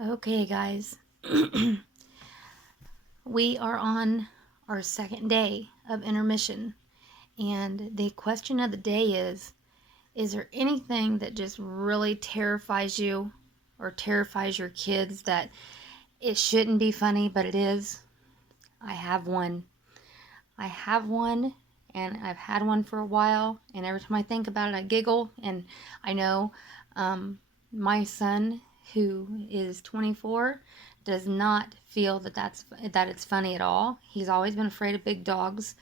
Okay, guys, we are on our second day of intermission, and the question of the day is there anything that just really terrifies you or terrifies your kids that it shouldn't be funny, but it is? I have one. I have one, and I've had one for a while, and every time I think about it, I giggle, and I know um, my son, who is 24, does not feel that it's funny at all. He's always been afraid of big dogs,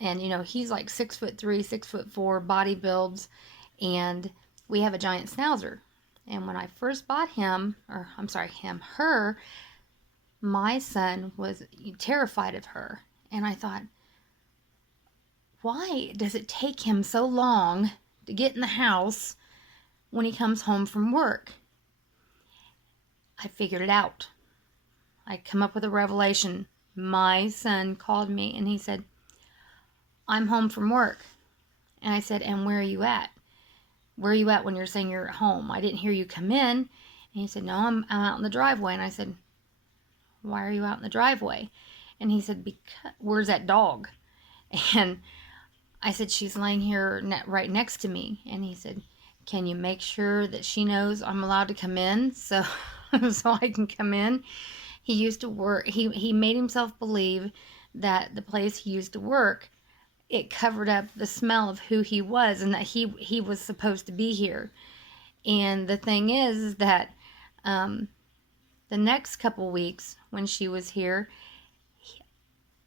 and he's like 6'3", 6'4", body builds, and we have a giant schnauzer. And when I first bought him, or I'm sorry, her, my son was terrified of her, and I thought, why does it take him so long to get in the house when he comes home from work? I figured it out. I come up with a revelation. My son called me and he said, I'm home from work. And I said, and where are you at? Where are you at when you're saying you're at home? I didn't hear you come in. And he said, no, I'm out in the driveway. And I said, why are you out in the driveway? And he said, where's that dog? And I said, she's laying here right next to me. And he said, can you make sure that she knows I'm allowed to come in so so I can come in? He used to work, he made himself believe that the place he used to work, it covered up the smell of who he was, and that he was supposed to be here. And the thing is that the next couple weeks when she was here,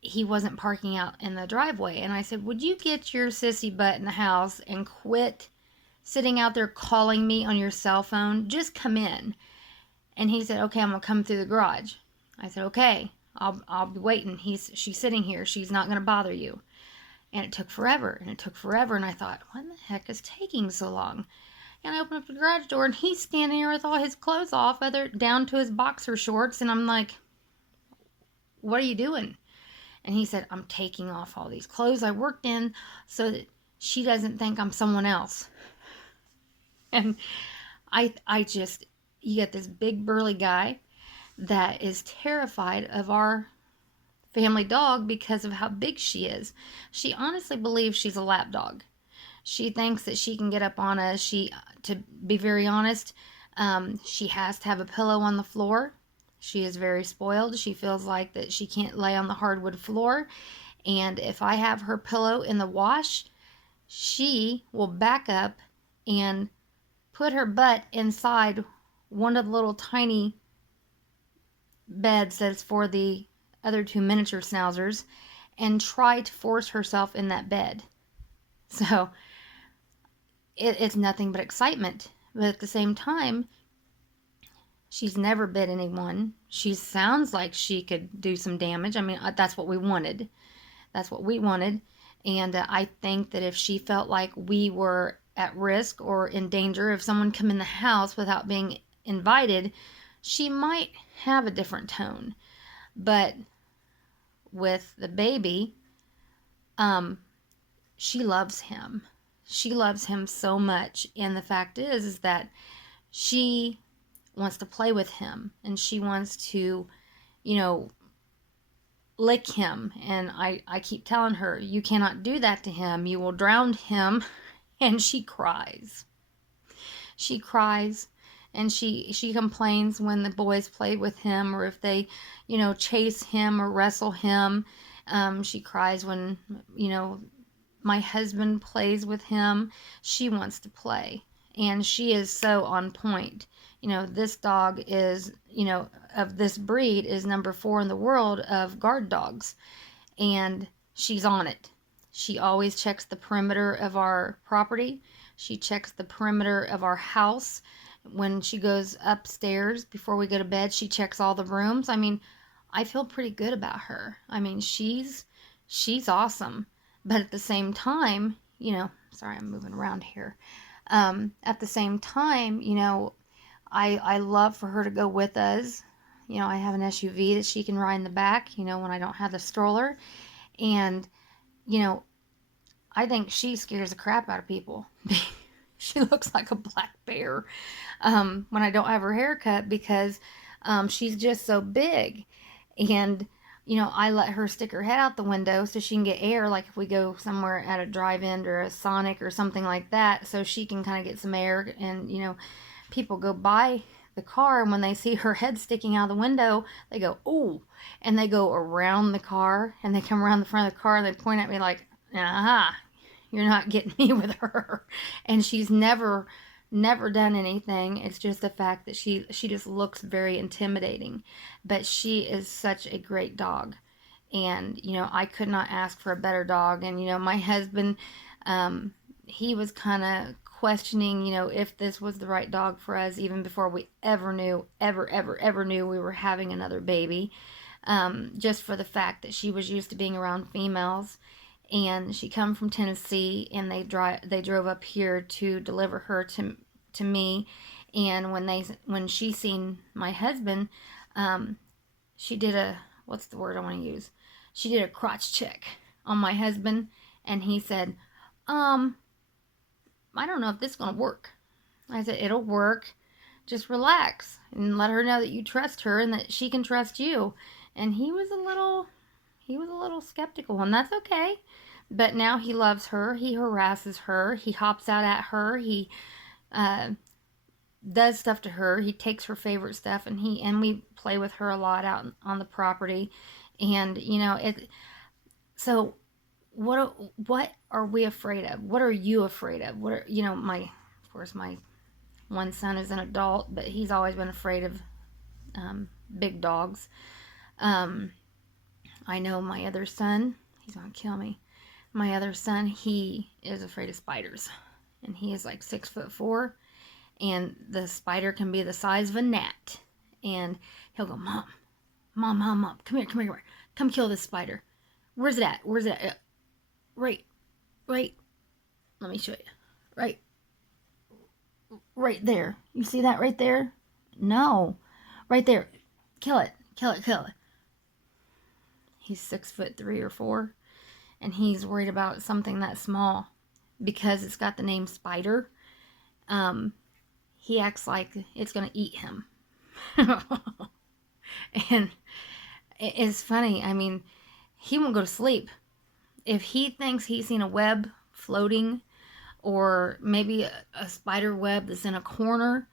he wasn't parking out in the driveway. And I said, would you get your sissy butt in the house and quit sitting out there calling me on your cell phone? Just come in. And he said, okay, I'm gonna come through the garage. I said, okay, I'll be waiting. She's sitting here. She's not gonna bother you. And it took forever, and it took forever. And I thought, what the heck is taking so long? And I opened up the garage door, and he's standing there with all his clothes off, down to his boxer shorts. And I'm like, what are you doing? And he said, I'm taking off all these clothes I worked in so that she doesn't think I'm someone else. And I just, you get this big burly guy that is terrified of our family dog because of how big she is. She honestly believes she's a lap dog. She thinks that she can get up on us. To be very honest, she has to have a pillow on the floor. She is very spoiled. She feels like that she can't lay on the hardwood floor. And if I have her pillow in the wash, she will back up and put her butt inside one of the little tiny beds that's for the other two miniature schnauzers and try to force herself in that bed. So it's nothing but excitement. But at the same time, she's never bit anyone. She sounds like she could do some damage. I mean, that's what we wanted. That's what we wanted. And I think that if she felt like we were at risk or in danger, if someone come in the house without being invited, she might have a different tone. But with the baby, she loves him. She loves him so much. And the fact is that she wants to play with him, and she wants to, lick him. And I keep telling her, you cannot do that to him. You will drown him. And she cries. She cries. And she complains when the boys play with him, or if they, chase him or wrestle him. She cries when, my husband plays with him. She wants to play. And she is so on point. This dog is, of this breed, is number 4 in the world of guard dogs. And she's on it. She always checks the perimeter of our property. She checks the perimeter of our house. When she goes upstairs before we go to bed, she checks all the rooms. I mean, I feel pretty good about her. I mean, she's awesome. But at the same time, sorry, I'm moving around here. At the same time, I love for her to go with us. I have an SUV that she can ride in the back, when I don't have the stroller. And, I think she scares the crap out of people. She looks like a black bear when I don't have her hair cut, because She's just so big. And, I let her stick her head out the window so she can get air, like if we go somewhere at a drive-in or a Sonic or something like that, so she can kind of get some air. And, people go by the car, and when they see her head sticking out of the window, they go, "Ooh," and they go around the car, and they come around the front of the car, and they point at me like, "Aha, you're not getting me with her." And she's never done anything. It's just the fact that she just looks very intimidating, but she is such a great dog. And I could not ask for a better dog. And my husband, he was kind of questioning, if this was the right dog for us, even before we ever knew, ever knew we were having another baby. Just for the fact that she was used to being around females, and she come from Tennessee, and they drove up here to deliver her to me. And when she seen my husband, she did a, what's the word I want to use? She did a crotch check on my husband, and he said, I don't know if this is gonna work. I said, it'll work. Just relax and let her know that you trust her and that she can trust you. And he was a little skeptical, and that's okay. But now he loves her. He harasses her. He hops out at her. He uh, does stuff to her. He takes her favorite stuff, and we play with her a lot out on the property. And it. So, what are we afraid of? What are you afraid of? What are my, of course, my one son is an adult, but he's always been afraid of big dogs. Um, I know my other son. He's gonna kill me. My other son, he is afraid of spiders, and he is like 6'4", and the spider can be the size of a gnat, and he'll go, "Mom, mom, mom, mom, come here, come here, come kill this spider. Where's it at? Where's it at? Right, right. Let me show you. Right, right there. You see that right there? No, right there. Kill it, kill it, kill it." He's 6'3" or 4, and he's worried about something that small because it's got the name Spider. Um, he acts like it's gonna eat him, and it's funny. I mean, he won't go to sleep if he thinks he's seen a web floating, or maybe a spider web that's in a corner.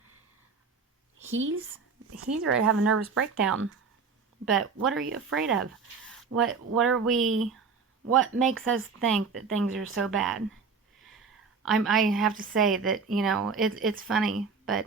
He's ready to have a nervous breakdown. But what are you afraid of? What makes us think that things are so bad? I have to say that it's funny, but